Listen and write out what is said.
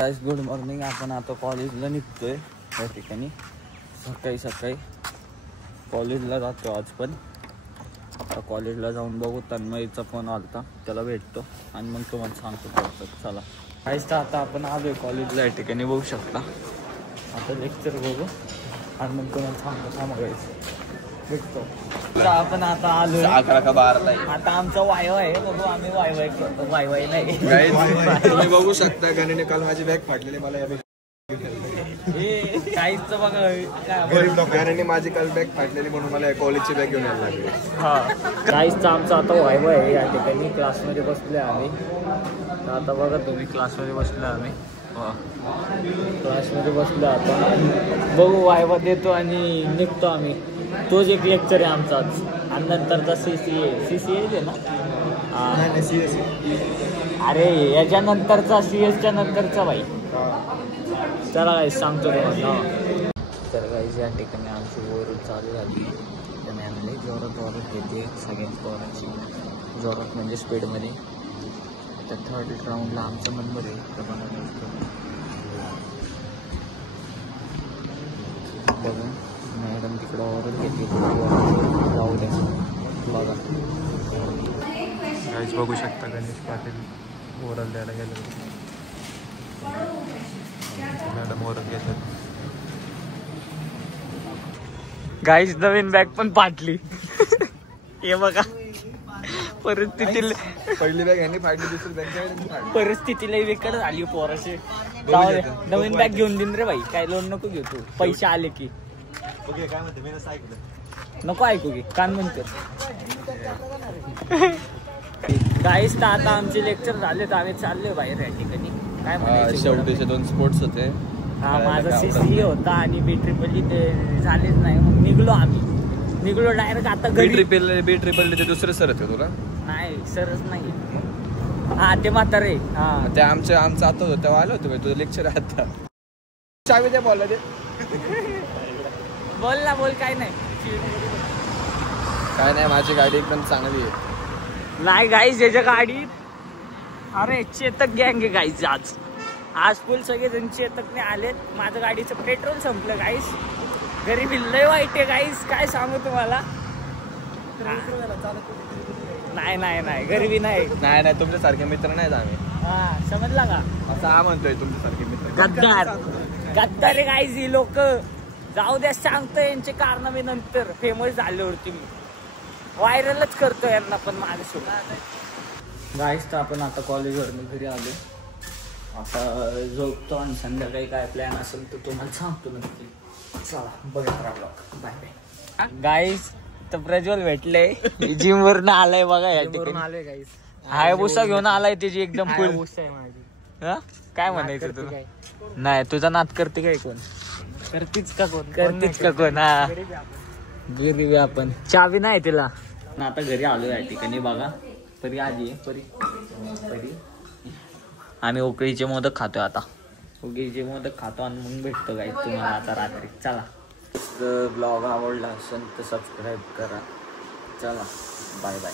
Guys good morning. आपण आता कॉलेजला निघतोय. या ठिकाणी सकाळी सकाळी कॉलेजला जातो आज. पण आता कॉलेजला जाऊन बघू. तन्मयचा फोन आलता, त्याला भेटतो आणि मग तुम्हाला सांगतो परत. चला गाइस, तर आता आपण आलोय कॉलेजला. या ठिकाणी बघू शकता. आता लेक्चर बघू आणि मग तुम्हाला सांगतो. सांगायचं भेटतो. आपण आता आलोय 11 का 12 आता आमचा वायवा आहे. बघू आम्ही वायवाय करतो. वायवाय नाही तुम्ही बघू शकता. गणेने काल माझी बॅग फाटलेली, मला या काहीच बघा. गरीब लोकांनी माझी काल बॅग फाटलेली म्हणून मला कॉलेजची बॅग घेऊन यायला लागली. हा काहीच आमचा आता वायवा आहे. या ठिकाणी क्लासमध्ये बसले आम्ही. आता बघा तुम्ही, क्लासमध्ये बसलो आम्ही. क्लासमध्ये बसलो. आता बघू वायवा देतो आणि निघतो आम्ही. तोच एक लेक्चर आहे आमचाच. आणि नंतरचा CCA आहे ना. अरे याच्यानंतरचा CS च्या नंतरचा बाई. चला गाईस सांगतो तुम्हाला. तर गाईस या ठिकाणी आमची ओरड चालू झाली. त्या मॅमने जोरात घेते सगळ्यांची पोरांची. जोरात म्हणजे स्पीडमध्ये. तर थर्ड राऊंडला आमचा नंबर आहे. तर बघून मॅडम तिकडं ओरड घेते. जाऊ द्या. बघा गाईस बघू शकता. गणेश पाटील ओरल द्यायला गेले. मॅडम ओरल घेतात. गाईस नवीन बॅग पण फाटली. हे बघा परिस्थिती. पहिली बॅग यांनी फाडली, दुसरी बॅग परिस्थितीला विकट झाली पोराशी. नवीन बॅग घेऊन देईन रे बाई. काय लोन नको घेऊ तू. पैसे आले की. काय म्हणते मी नसं ऐकलं. नको ऐकू की कान म्हणते. गाईस तर आता आमचे लेक्चर झाले. तर आम्ही चाललोय बाहेर या ठिकाणी. काय म्हणायचं, शेवटीचे 2 स्पोर्ट्स होते. हा माझा CCA होता आणि B-Triple ते झालेच नाही. मग निघलो आम्ही. निघलो डायरेक्ट आता घरी. B-Triple ते दुसरे सर होते तुला? नाही सरच नाही. हा ते म्हातारे. हा ते आमचं आता होतं तेव्हा आलं होतं. तुझं लेक्चर आता चावी द्या. बोलला ते बोल ना. बोल. काय नाही. काय नाही, माझी गाडी एकदम चांगली आहे. नाही गाईस याच्या गाडीत अरे चेतक गँग आहे गाईस. आज फुल सगळेजण चेतकने आलेत. माझ्या गाडीचं पेट्रोल संपलं गाईस. गरीबी लय वाईट आहे गाईस. काय सांगू तुम्हाला. नाही गरीबी नाही. नाही तुमच्यासारखे मित्र नाहीत आम्ही. हा समजला का. असं हा म्हणतोय तुमच्यासारखे मित्र. गद्दार आहे गाईस ही लोक. जाऊ द्या सांगतो यांचे कारनामे नंतर. फेमस झाल्यावरती मी व्हायरलच करतो यांना. पण माझ्यासोबत गाईस तर आपण आता कॉलेजवरून घरी आलो. आता झोपतो आणि संध्याकाळी काय प्लॅन असेल तर तुम्हाला सांगतो नक्की. चला बघत राहा. Bye bye. गाईस तर प्रज्वल भेटले. जिम वरून आलाय बघा. या ठिकाणी आलोय गाईस. हायबुसा घेऊन आलाय. त्याची एकदम फुल आहे माझी. काय म्हणायचं तुला. नाही तुझा नाद करते काय कोण. करतीच का कोण. हा गिरवी आपण. चावी नाही तिला. आता घरी आलो या ठिकाणी बघा. परी आली आहे. परी आम्ही उकळीचे मोदक खातोय आता. उकळीचे मोदक खातो आणि मग भेटतो काय तुम्हाला आता रात्री. चला ब्लॉग आवडला असेल तर सबस्क्राईब करा. चला बाय बाय.